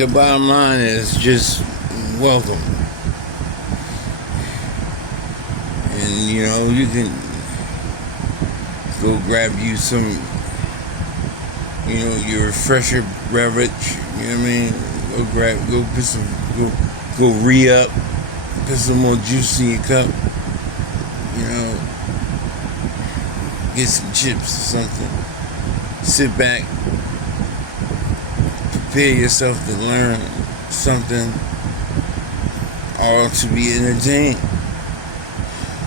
the bottom line is just welcome. And you can go grab you some, your refresher beverage, you know what I mean? Go put some, go re-up, put some more juice in your cup, get some chips or something. Sit back, prepare yourself to learn something or to be entertained.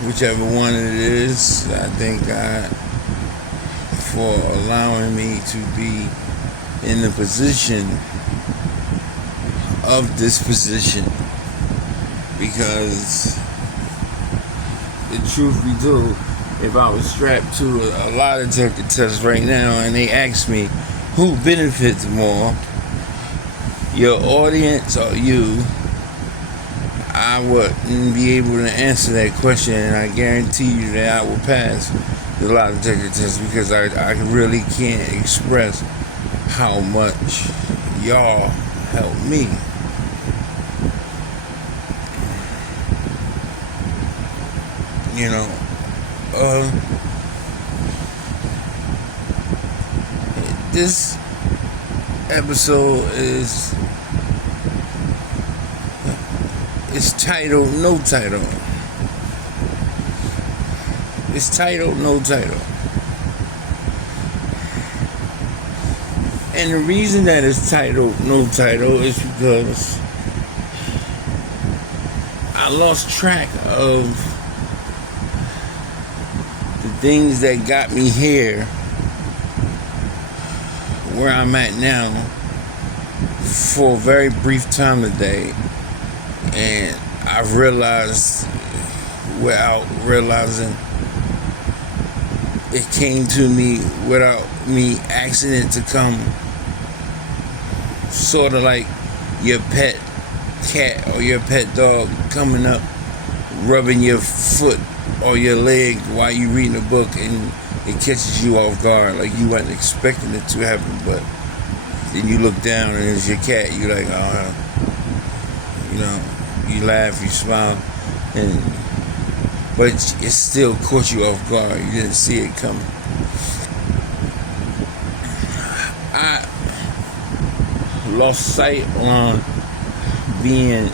Whichever one it is, I thank God for allowing me to be in the position of this position, because the truth be told, if I was strapped to a lie detector test right now and they asked me who benefits more, your audience or you, I wouldn't be able to answer that question, and I guarantee you that I will pass the lie detector test, because I really can't express how much y'all help me. This episode is titled No Title. It's titled No Title. And the reason that it's titled No Title is because I lost track of the things that got me here, where I'm at now, for a very brief time today. And I've realized, without realizing, it came to me without me asking it to come. Sort of like your pet cat or your pet dog coming up, rubbing your foot or your leg while you're reading a book, and it catches you off guard, like you weren't expecting it to happen, but then you look down and it's your cat. You're like, you laugh, you smile, but it still caught you off guard. You didn't see it coming. I lost sight on being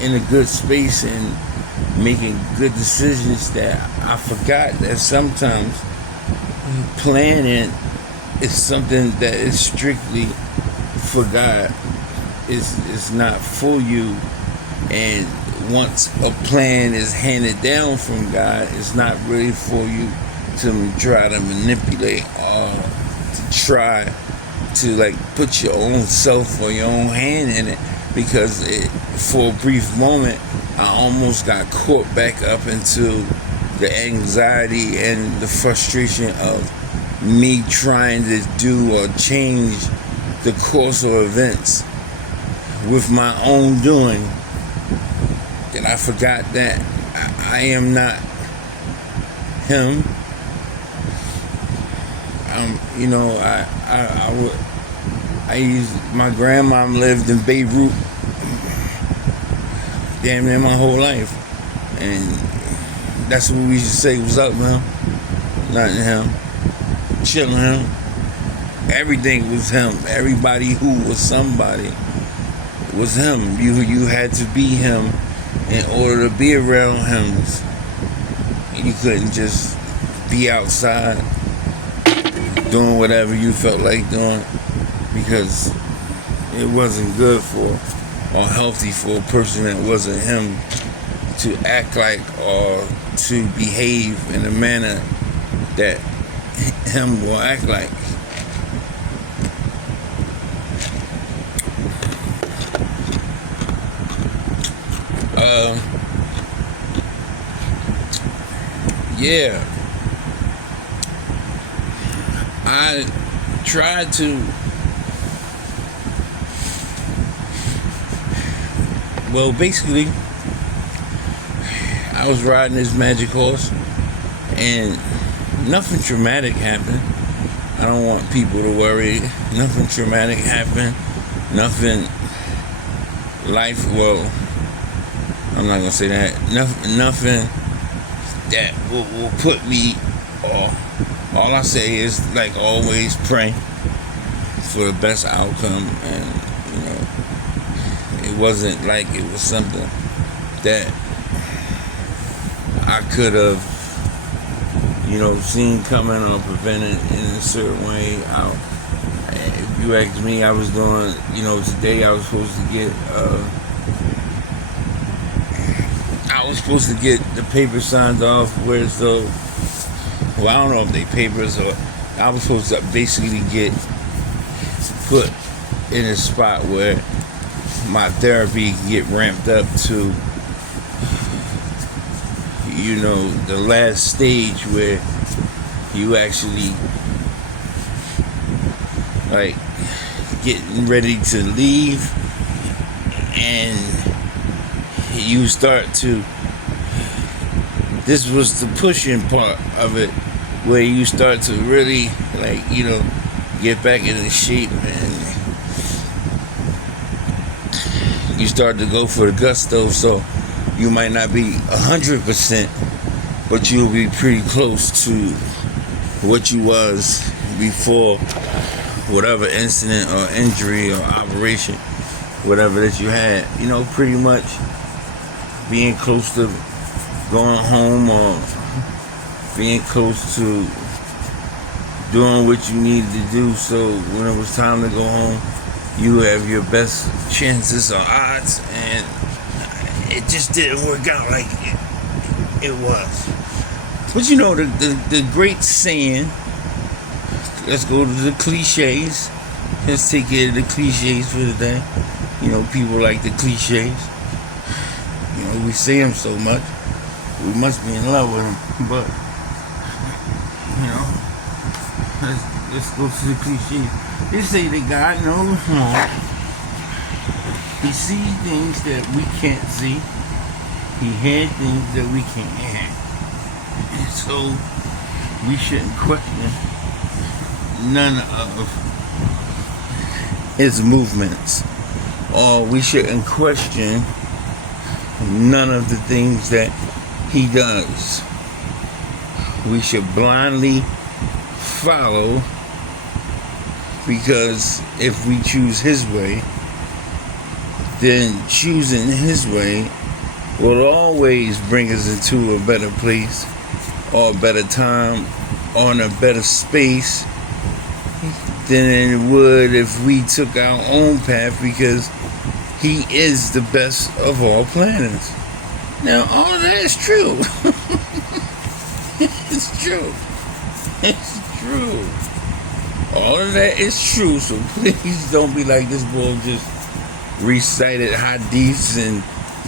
in a good space and making good decisions, that I forgot that sometimes planning is something that is strictly for God. It's not for you. And once a plan is handed down from God, it's not really for you to try to manipulate or to try to put your own self or your own hand in it, because for a brief moment I almost got caught back up into the anxiety and the frustration of me trying to do or change the course of events with my own doing, that I forgot that I am not him. My grandmom lived in Beirut damn near my whole life, and that's what we used to say. What's up, man? Nothing, him. Chilling, him. Everything was him. Everybody who was somebody was him. You had to be him in order to be around him. You couldn't just be outside doing whatever you felt like doing, because it wasn't good for or healthy for a person that wasn't him to act like or to behave in a manner that him will act like. I tried to basically I was riding this magic horse and nothing traumatic happened. I don't want people to worry. Nothing traumatic happened. nothing, life, well, I'm not gonna say that, nothing that will put me off. All I say is, like, always pray for the best outcome. And it wasn't like it was something that I could have, seen coming or prevented in a certain way. If you ask me, I was doing, today I was supposed to get the paper signed off, where so, well, I don't know if they papers, or I was supposed to basically get put in a spot where my therapy can get ramped up to, the last stage where you actually, like, getting ready to leave, and you start to, this was the pushing part of it, where you start to really, like, get back into shape, and you start to go for the gusto. So you might not be 100%, but you'll be pretty close to what you was before whatever incident or injury or operation, whatever that you had. Pretty much being close to going home, or being close to doing what you needed to do, so when it was time to go home, you have your best chances or odds. And it just didn't work out like it was. But the great saying, let's go to the cliches. Let's take care of the cliches for the day. People like the cliches. We say them so much, we must be in love with them. But let's go to the cliches. They say that God knows more. He sees things that we can't see. He hears things that we can't hear. And so we shouldn't question none of his movements, or we shouldn't question none of the things that he does. We should blindly follow, because if we choose his way, then choosing his way will always bring us into a better place, or a better time, or in a better space than it would if we took our own path, because he is the best of all planners. Now, all of that is true. It's true. It's true. All of that is true. So please don't be like this boy just recited hadiths and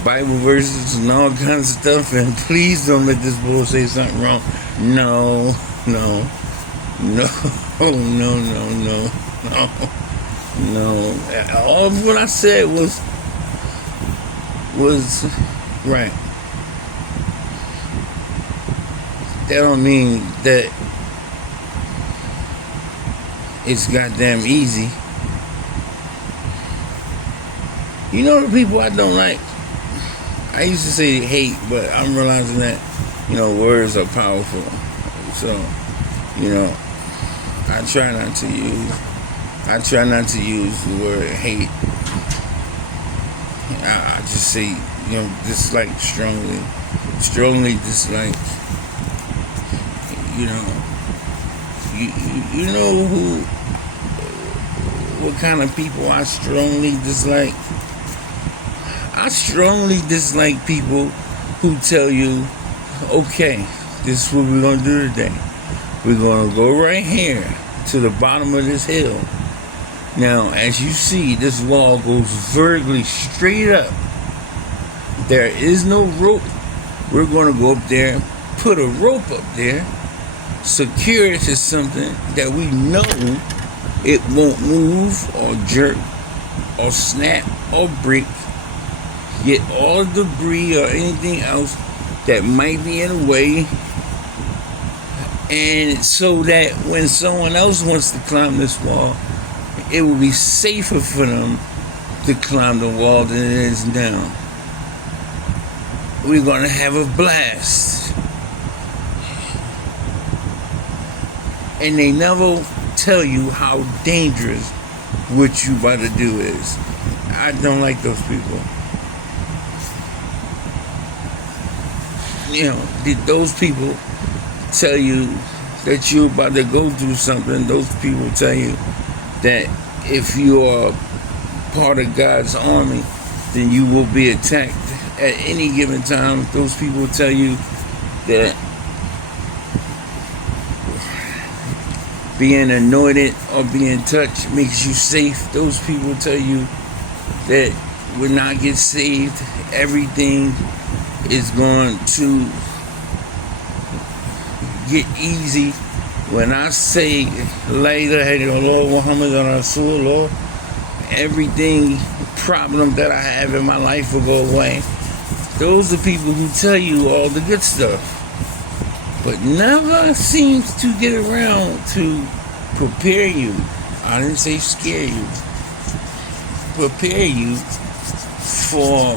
Bible verses and all kinds of stuff. And please don't let this boy say something wrong. No. All of what I said was right. That don't mean that it's goddamn easy. The people I don't like, I used to say hate, but I'm realizing that, words are powerful. So, I try not to use the word hate. I just say, dislike strongly dislike. You know what kind of people I strongly dislike? I strongly dislike people who tell you, okay, this is what we're going to do today. We're going to go right here to the bottom of this hill. Now, as you see, this wall goes vertically straight up. There is no rope. We're going to go up there, put a rope up there, secure it to something that we know it won't move or jerk or snap or break. Get all debris or anything else that might be in the way, and so that when someone else wants to climb this wall, it will be safer for them to climb the wall than it is now. We're gonna have a blast. And they never tell you how dangerous what you about to do is. I don't like those people. You know, those people tell you that you're about to go through something. Those people tell you that if you are part of God's army, then you will be attacked at any given time. Those people tell you that being anointed or being touched makes you safe. Those people tell you that when I get saved, everything is going to get easy. When I say La ilaha illallah Muhammad Rasulullah, everything problem that I have in my life will go away. Those are people who tell you all the good stuff, but never seems to get around to prepare you. I didn't say scare you. Prepare you for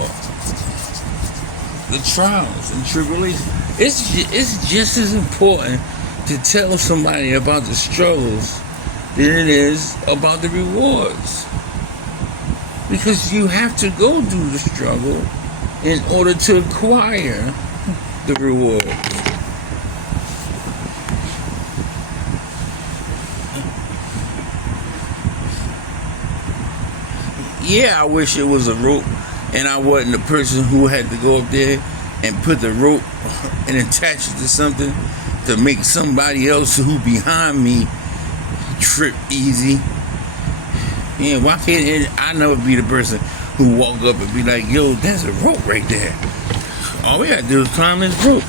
the trials and tribulations. It's just as important to tell somebody about the struggles than it is about the rewards. Because you have to go through the struggle in order to acquire the reward. Yeah, I wish it was a rope and I wasn't the person who had to go up there and put the rope and attach it to something to make somebody else who behind me trip easy. Yeah, why can't I never be the person who walk up and be like, yo, there's a rope right there. All we gotta do is climb this rope.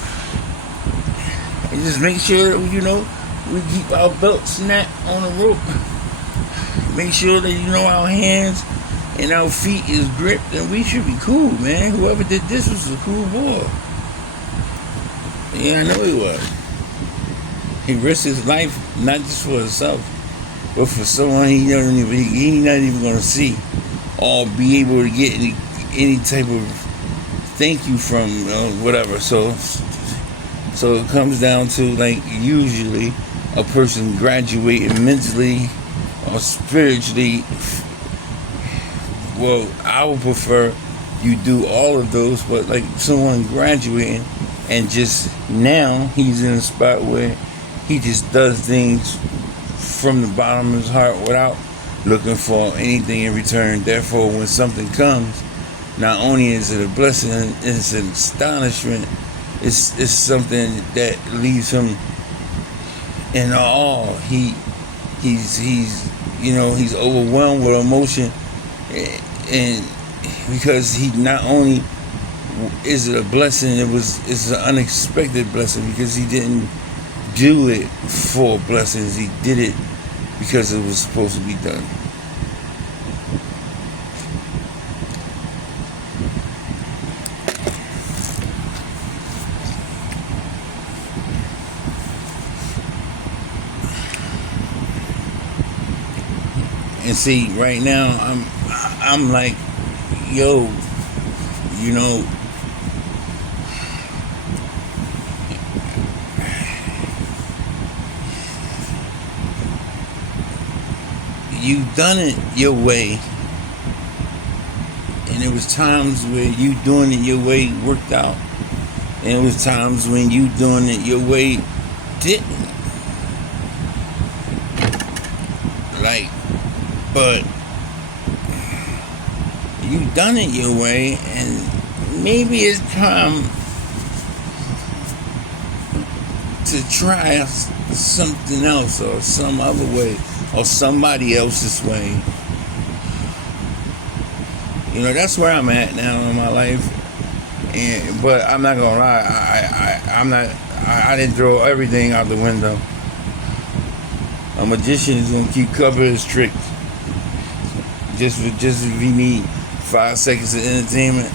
And just make sure that, you know, we keep our belt snapped on the rope. Make sure that, you know, our hands and our feet is gripped, and we should be cool, man. Whoever did this was a cool boy. Yeah, I know he was. He risked his life not just for himself, but for someone he not even gonna see, or be able to get any type of thank you from whatever. So it comes down to, like, usually a person graduating mentally or spiritually. Well, I would prefer you do all of those, but like someone graduating and just now he's in a spot where he just does things from the bottom of his heart without looking for anything in return. Therefore, when something comes, not only is it a blessing, it's an astonishment. It's something that leaves him in awe. He's overwhelmed with emotion, and because he not only is it a blessing, it's an unexpected blessing, because he didn't do it for blessings. He did it because it was supposed to be done. And see, right now I'm like, yo, you know, you've done it your way, and there was times where you doing it your way worked out, and there was times when you doing it your way didn't. Like, but you done it your way, and maybe it's time to try something else, or some other way, or somebody else's way. You know, that's where I'm at now in my life. But I'm not gonna lie, I didn't throw everything out the window. A magician is gonna keep covering his tricks. Just if he need 5 seconds of entertainment,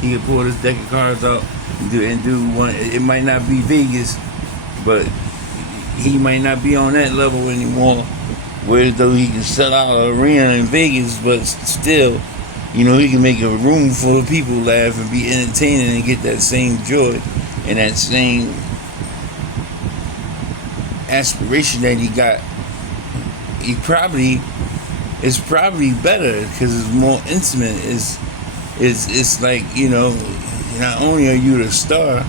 he can pull this deck of cards out and do one. It might not be Vegas, but he might not be on that level anymore. Whereas though he can sell out an arena in Vegas, but still, he can make a room full of people laugh and be entertaining and get that same joy and that same aspiration that he got. It's probably better because it's more intimate. It's like, not only are you the star,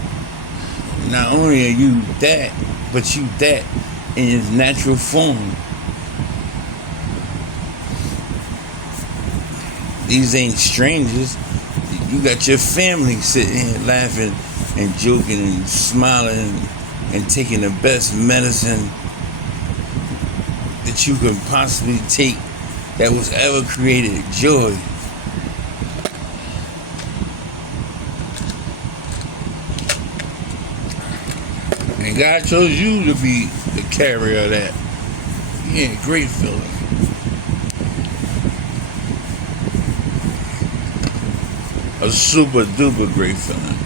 not only are you that, but you that in its natural form. These ain't strangers. You got your family sitting here laughing and joking and smiling and taking the best medicine that you could possibly take that was ever created, joy. And God chose you to be the carrier of that. Yeah, great feeling. A super duper great feeling.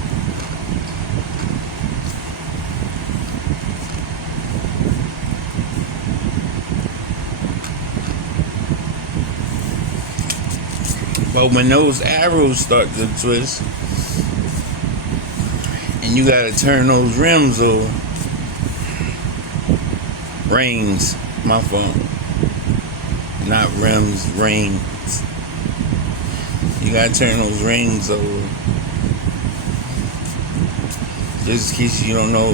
But when those arrows start to twist and you gotta turn those rims over, rings, my fault, not rims, rings. You gotta turn those rings over. Just in case you don't know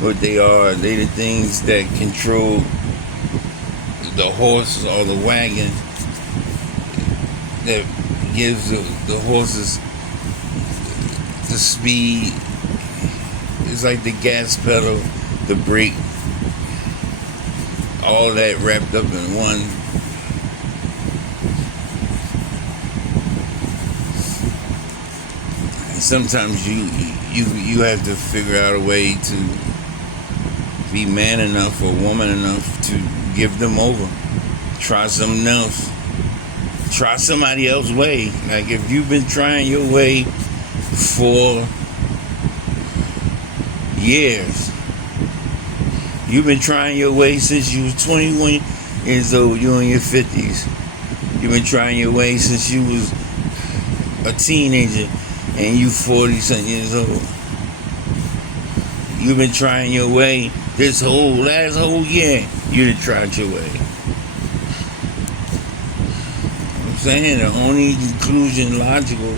what they are, they the things that control the horse or the wagon that gives the horses the speed. It's like the gas pedal, the brake, all that wrapped up in one. And sometimes you have to figure out a way to be man enough or woman enough to give them over. Try something else. Try somebody else's way. Like if you've been trying your way for years, you've been trying your way since you was 21 years old, you're in your 50s. You've been trying your way since you was a teenager and you 40-something years old. You've been trying your way this last whole year. You done tried your way. I'm saying the only conclusion logical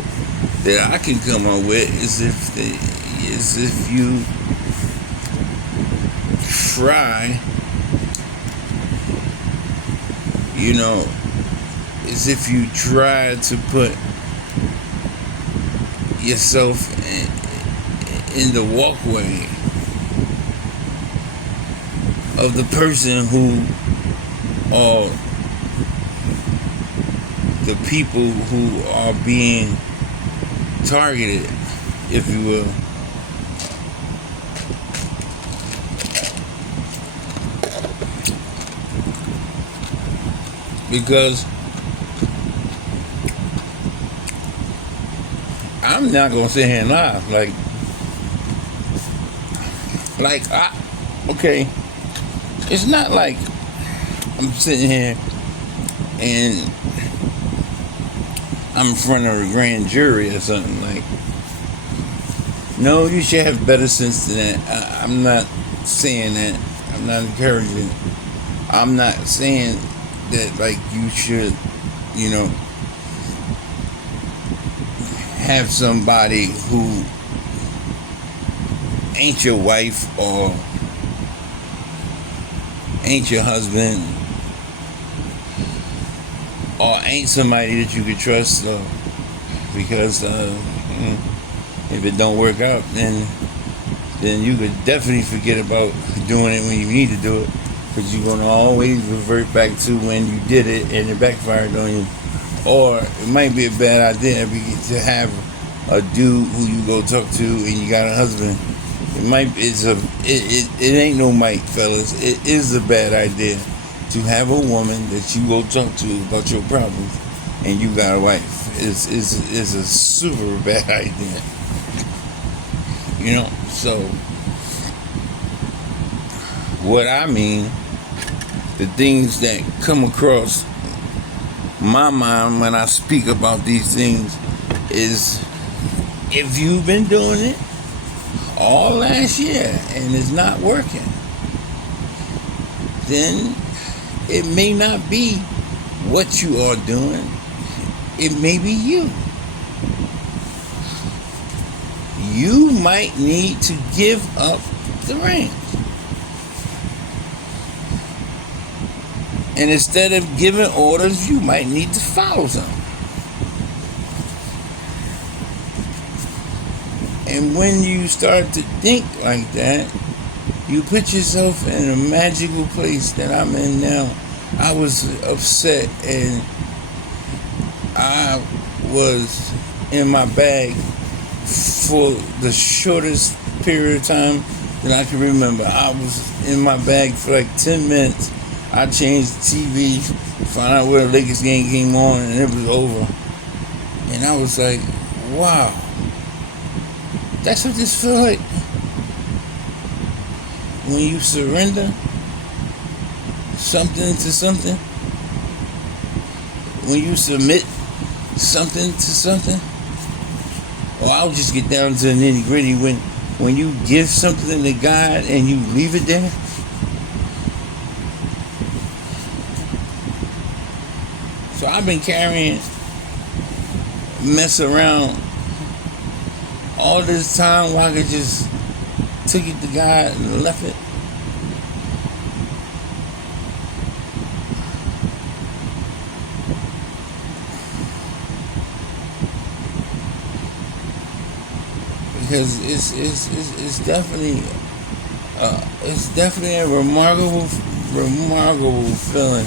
that I can come up with is if you try, is if you try to put yourself in the walkway of the person who, or the people who are being targeted, if you will. Because I'm not gonna sit here and lie. Okay, it's not like I'm sitting here and I'm in front of a grand jury or something. Like, no, you should have better sense than that. I'm not saying that. I'm not encouraging it. I'm not saying that, like, you should, have somebody who ain't your wife or ain't your husband or ain't somebody that you could trust, because if it don't work out, then you could definitely forget about doing it when you need to do it, because you're gonna always revert back to when you did it and it backfired on you. Or it might be a bad idea to have a dude who you go talk to and you got a husband. It ain't no might, fellas. It is a bad idea to have a woman that you go talk to about your problems and you got a wife. It's a super bad idea. So what I mean, the things that come across my mind when I speak about these things is, if you've been doing it all last year and it's not working, then it may not be what you are doing. It may be you. You might need to give up the reins. And instead of giving orders, you might need to follow some. And when you start to think like that, you put yourself in a magical place that I'm in now. I was upset and I was in my bag for the shortest period of time that I can remember. I was in my bag for like 10 minutes. I changed the TV, found out where the Lakers game came on, and it was over. And I was like, wow, that's what this feels like. When you surrender something to something, when you submit something to something, or I'll just get down to the nitty gritty, when you give something to God and you leave it there. So I've been carrying mess around all this time while I could just took it to God and left it. Because it's definitely a remarkable feeling.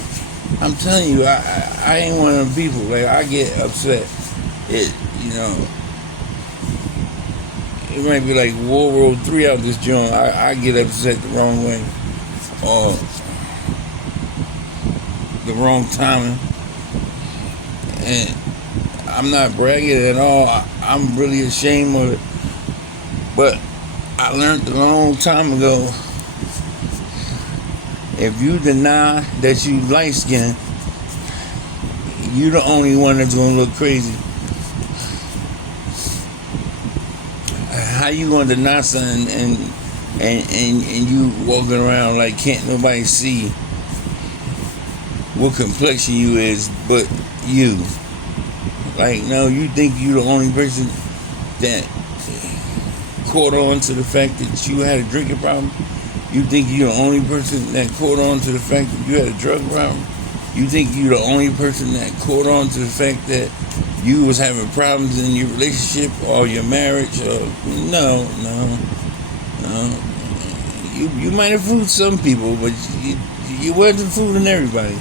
I'm telling you, I ain't one of them people. Like, I get upset. It might be like World War III out this joint. I get upset the wrong way, or the wrong timing. And I'm not bragging at all. I'm really ashamed of it. But I learned a long time ago, if you deny that you light skinned, you the only one that's gonna look crazy. How you gonna deny something and you walking around like can't nobody see what complexion you is but you? Like, no, you think you the only person that caught on to the fact that you had a drinking problem? You think you're the only person that caught on to the fact that you had a drug problem? You think you're the only person that caught on to the fact that you was having problems in your relationship or your marriage? No. You might have fooled some people, but you wasn't fooling everybody.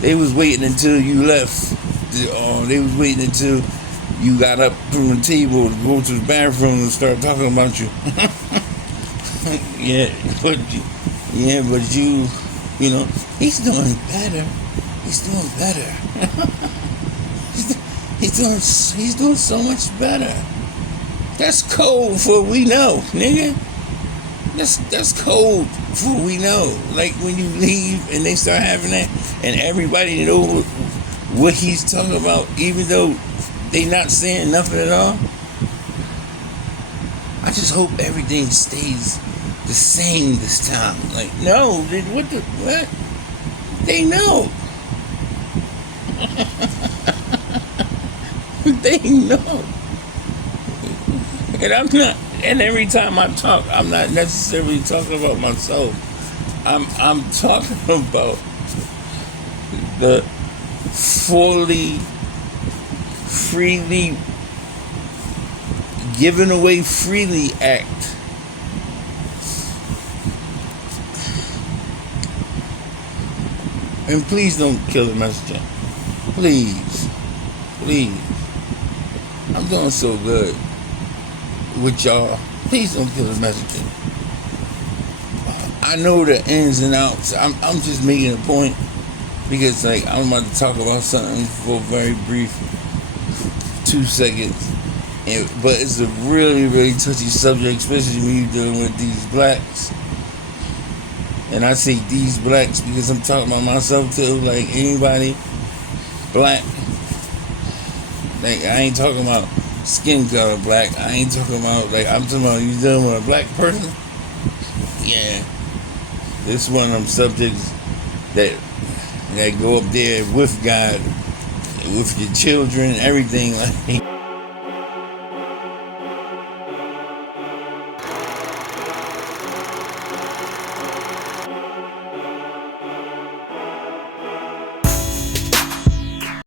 They was waiting until you left. They was waiting until you got up from the table to go to the bathroom and start talking about you. but you know, he's doing better. He's doing better. he's doing so much better. That's code for we know, nigga. That's code for we know. Like when you leave and they start having that, and everybody know what he's talking about, even though they not saying nothing at all. I just hope everything stays the same this time. Like, no, what? They know. They know. And every time I talk, I'm not necessarily talking about myself. I'm talking about the freely given away freely act. And please don't kill the messenger. Please. I'm doing so good with y'all. Please don't kill the messenger. I know the ins and outs. I'm just making a point because, like, I'm about to talk about something for a very brief 2 seconds. But it's a really, really touchy subject, especially when you're dealing with these blacks And I say these blacks because I'm talking about myself too. Like anybody black, like I ain't talking about skin color black. I ain't talking about, like, I'm talking about you dealing with a black person. Yeah, this one of them subjects that go up there with God, with your children, everything. Like.